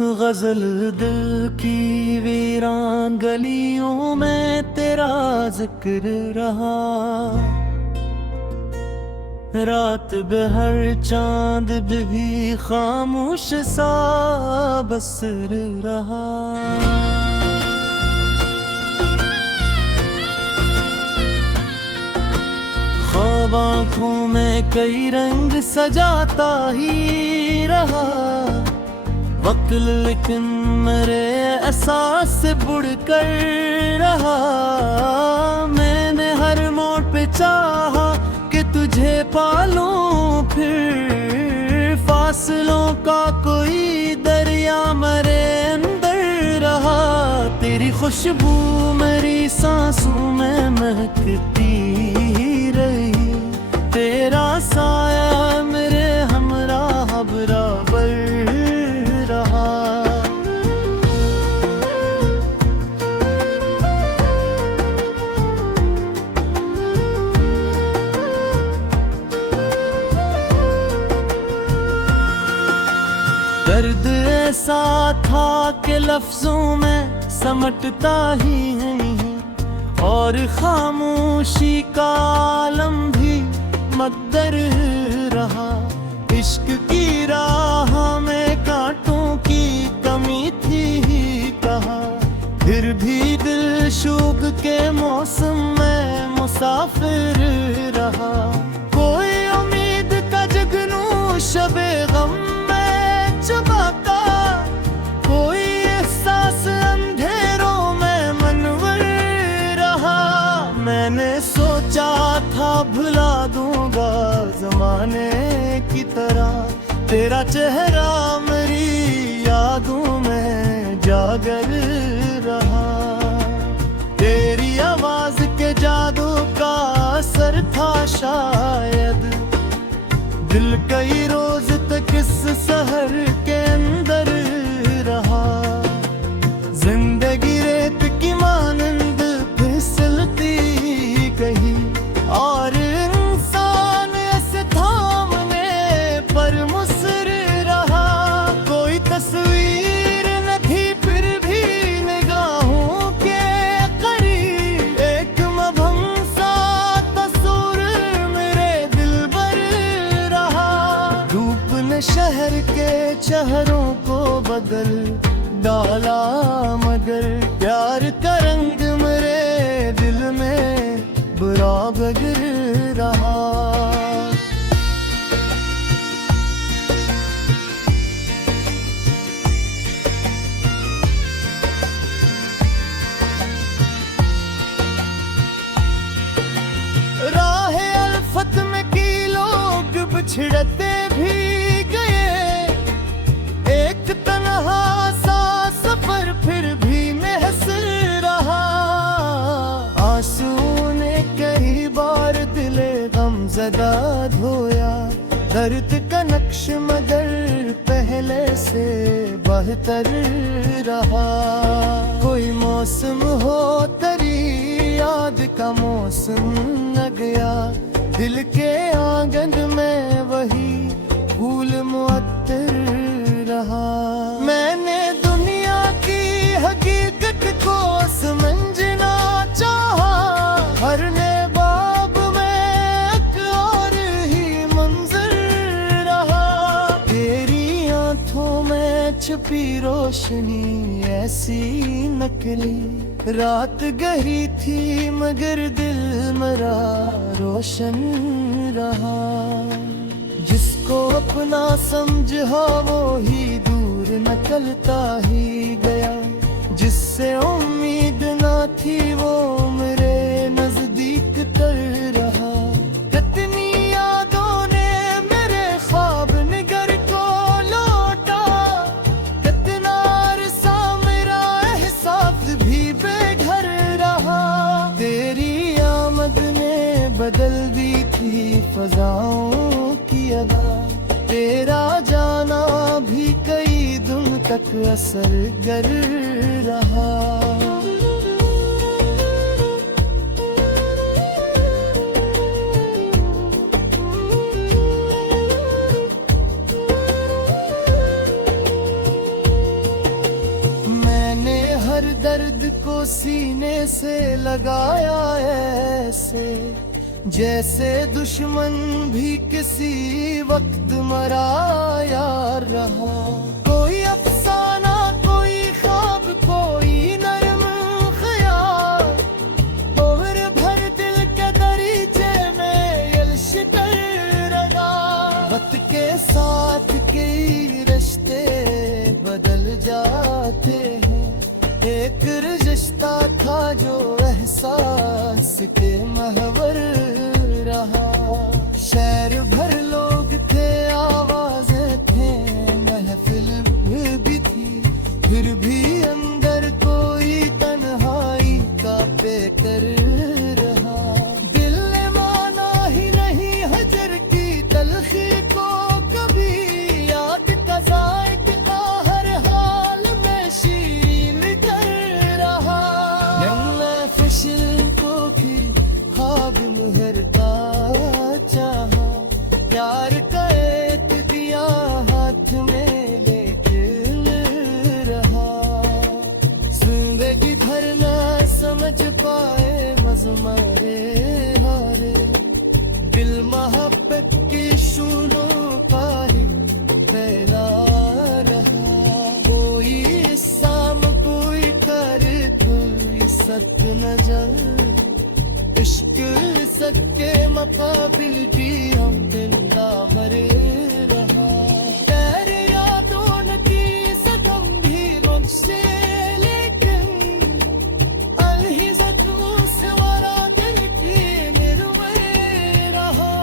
गजल दिल की वीरान गलियों में तेरा जिक्र रहा। रात बहर चांद भी खामोश सा बसर रहा। ख्वाब आँखों में कई रंग सजाता ही रहा वक्त, लेकिन मेरे एहसास से बुढ़ कर रहा। मैंने हर मोड़ पे चाहा कि तुझे पालूं, फिर फासलों का कोई दरिया मेरे अंदर रहा। तेरी खुशबू मेरी सांसों में महकती रही, तेरा साया मेरे हमराह बराबर रहा। दर्द ऐसा था कि लफ्जों में समटता ही नहीं, और खामोशी का आलम भी मद्दर रहा। इश्क की राह में कांटों की कमी थी ही कहा, फिर भी दिल शुग के मौसम में मुसाफिर रहा। कोई उम्मीद का जगनू शबे गम में चमका, कोई एहसास अंधेरों में मनवर रहा। मैंने सोचा था भुला दूंगा जमाने की तरह, तेरा चेहरा मेरी यादों में जागर रहा। तेरी आवाज के जादू का असर था शायद, दिल कई रोज तक इस शहर के अंदर रहा। जिंदगी रेत की मानंद फिसलती कहीं, और इंसान ऐसे थामने पर मुसर रहा। कोई तस्वीर न थी फिर भी निगाहों के करीब, एक मबहम सा तस्वीर मेरे दिल पर रहा। धूप ने शहर के चेहरों को बदल डाला, मगर प्यार का रंग मेरे दिल में बराबर रहा। राह अल्फत में की लोग बिछड़ते भी गए, एक तन्हा सा सफर फिर भी महसूस रहा। आंसू ने कई बार दिले गमज़दा धोया, दर्द का नक्श मगर पहले से बेहतर रहा। कोई मौसम हो तेरी याद का मौसम न गया, दिल के आंगन में वही फूल मुअत्तर रहा। मैंने दुनिया की हकीकत को समझना चाहा, हर ने बाब में एक और ही मंजर रहा। तेरी आंखों में छुपी रोशनी ऐसी नकली, रात गहरी थी मगर दिल मेरा रोशन रहा। जिसको अपना समझा वो ही दूर निकलता ही गया, जिससे उम्मीद ना थी वो मेरे नजदीक तर रहा। कितनी यादों ने मेरे ख्वाब निगर को लौटा, कितना अरसा मेरा एहसास भी बेघर रहा। तेरी आमद ने बदल दी थी फजाओं की अदा, तेरा जाना भी कई दिन तक असर कर रहा। से लगाया ऐसे, जैसे दुश्मन भी किसी वक्त मराया रहा। कोई अफसाना, कोई ख्वाब, कोई नरम ख्याल, उम्र भर दिल के दरीचे में यल्श कर रहा। वक्त के साथ कई रिश्ते बदल जाते हैं, एक रिश्ता था जो एहसास के महवर रहा। शहर भर लोग थे, आवाजें थे, महफिल भी थी, फिर भी अंदर कोई तन्हाई का बेकर रहा। दिल ने माना ही नहीं हजर की तलखी को कभी, याद का जायका हर हाल में शील कर रहा। फिशल को भी ख्वाब मुहर का चाहा, प्यार का एक दिया हाथ में लेके रहा। जिंदगी भर न समझ पाए मजमरे हारे, दिल मोहब्बत की शूलों का ही फैला रहा। कोई साम कोई कर कोई सत नजर, इश्क सबके मुकाबिल भी हम जिंदा मरे रहा। तेरे यादों की सदम भी मुझसे, लेकिन अलहिज़त मुझसे वाला दिल थी निर्मय रहा।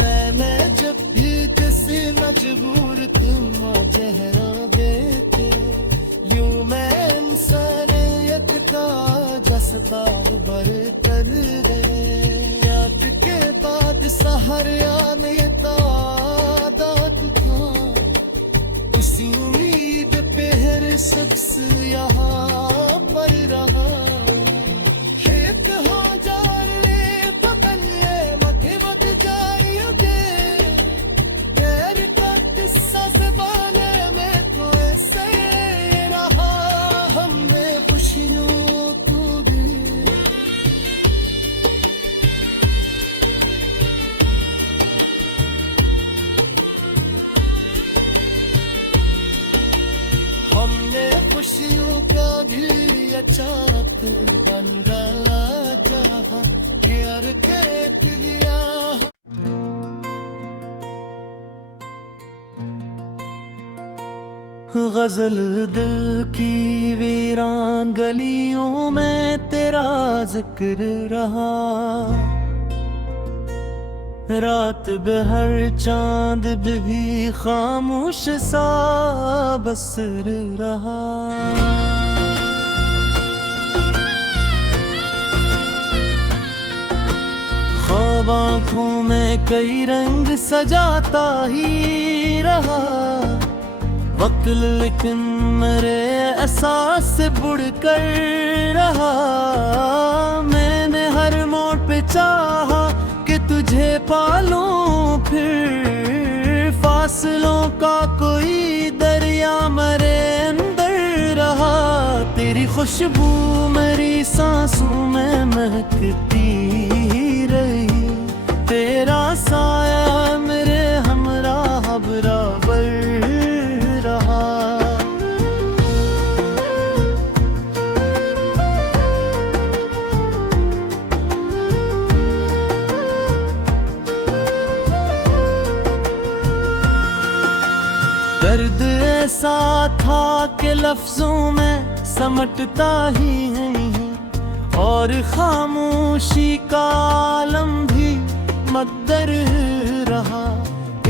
मैंने जब भी किसी मजबूर तुम चेहरा देते, यूं मैं इंसानियत का जज्बा बर कर दे। याद के बाद सहारा में तादाद था, उसी उम्मीद पे हर शख्स यहाँ पर रहा। खेत हो जाने पकन ये मथे मत जाइयोगे, गैर का किस्सा से बाले में तो ऐसे रहा। हमने खुशियों खुशियों का भी अचानक बन गया चाहा, प्यार के दिया। गजल दिल की वीरान गलियों में तेरा जिक्र रहा। रात बहर चांद भी खामोश सा बसर रहा। ख्वाब आँखों में कई रंग सजाता ही रहा। वक्त लेकिन मेरे एहसास से बुड़ कर रहा। मैंने हर मोड़ पे चाहा कि तुझे पालूं, फिर फासलों का कोई दरिया मेरे अंदर रहा। तेरी खुशबू मेरी सांसों में महकती रही, तेरा साया मेरे हमरा बराबर रहा। दर्द ऐसा था कि लफ्जों में समटता ही नहीं, और खामोशी का आलम भी मद्दर रहा।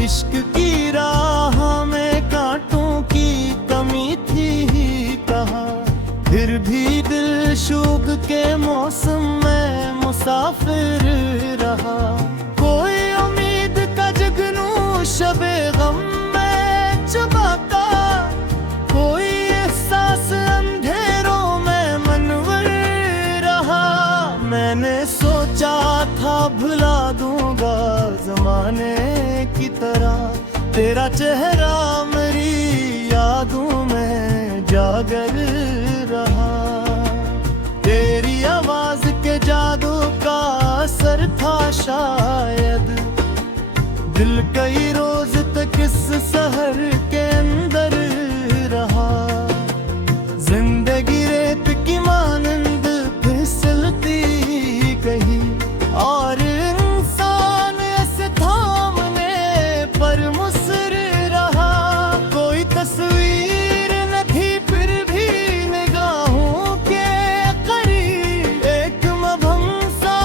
इश्क की राह में कांटों की कमी थी ही कहा, फिर भी दिल शूक के मौसम में मुसाफिर रहा। कोई उम्मीद का जगनू शबे गम में चबाता, कोई एहसास अंधेरों में मनवर रहा। मैंने सोचा था भुला दूंगा जमाने की तरह, तेरा चेहरा मेरी यादों में जागर रहा। जादू का असर था शायद। दिल कई रोज तक इस शहर के अंदर रहा। जिंदगी रेत की मानंद फिसलती कहीं, और इंसान ऐसे थामने पर मुसर रहा। कोई तस्वीर न थी फिर भी निगाहों के करीब, एक मबहम सा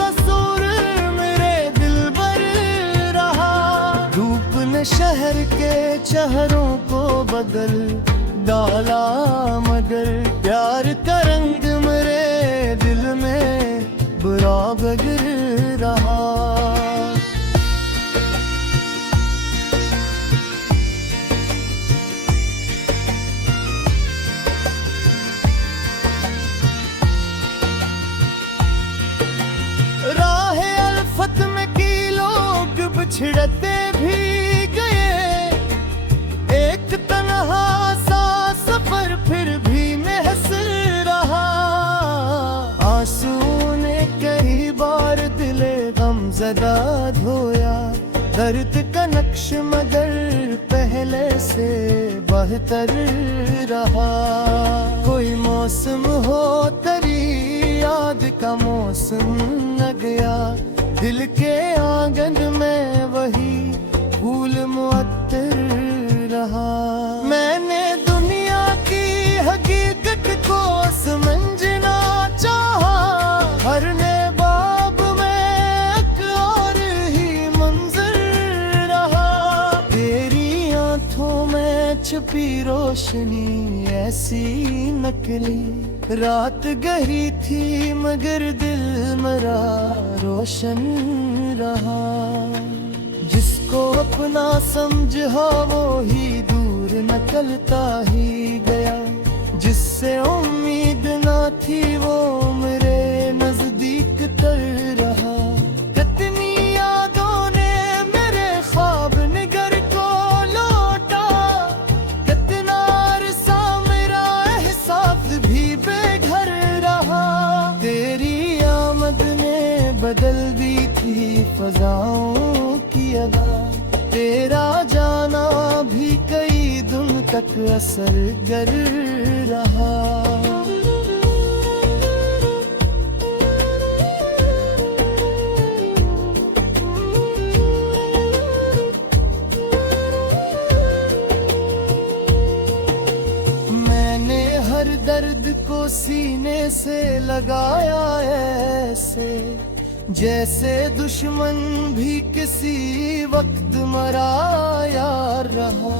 तस्वीर मेरे दिल पर रहा। धूप ने शहर के चेहरों को बदल डाला, मगर प्यार का रंग मेरे दिल में बुरा बगर रहा। राह अल्फत में की लोग बिछड़ते भी गए, एक तन्हा सा सफर फिर भी महस रहा। आंसू ने कई बार दिले गमज़दा धोया, दर्द का नक्श मगर पहले से बेहतर रहा। कोई मौसम हो तरी याद का मौसम न गया, दिल के आंगन में वही फूल मुअत्तर रहा। मैंने दुनिया की हकीकत को समझना चाहा, हर ने बाब में एक और ही मंजर रहा। तेरी आंखों में छुपी रोशनी ऐसी नकली, रात गहरी थी मगर दिल मेरा रोशन रहा। जिसको अपना समझा वो ही दूर निकलता ही गया, जिससे उम्मीद ना थी वो मेरे नजदीक तर रहा। कितनी यादों ने मेरे ख्वाब निगर को लौटा, कितना अरसा मेरा एहसास भी बेघर रहा। तेरी आमद ने बदल दी थी फजाओं की अदा, तेरा जाना भी कई दिन तक असर कर रहा। मैंने हर दर्द को सीने से लगाया ऐसे, जैसे दुश्मन भी किसी वक्त मरा यार रहा।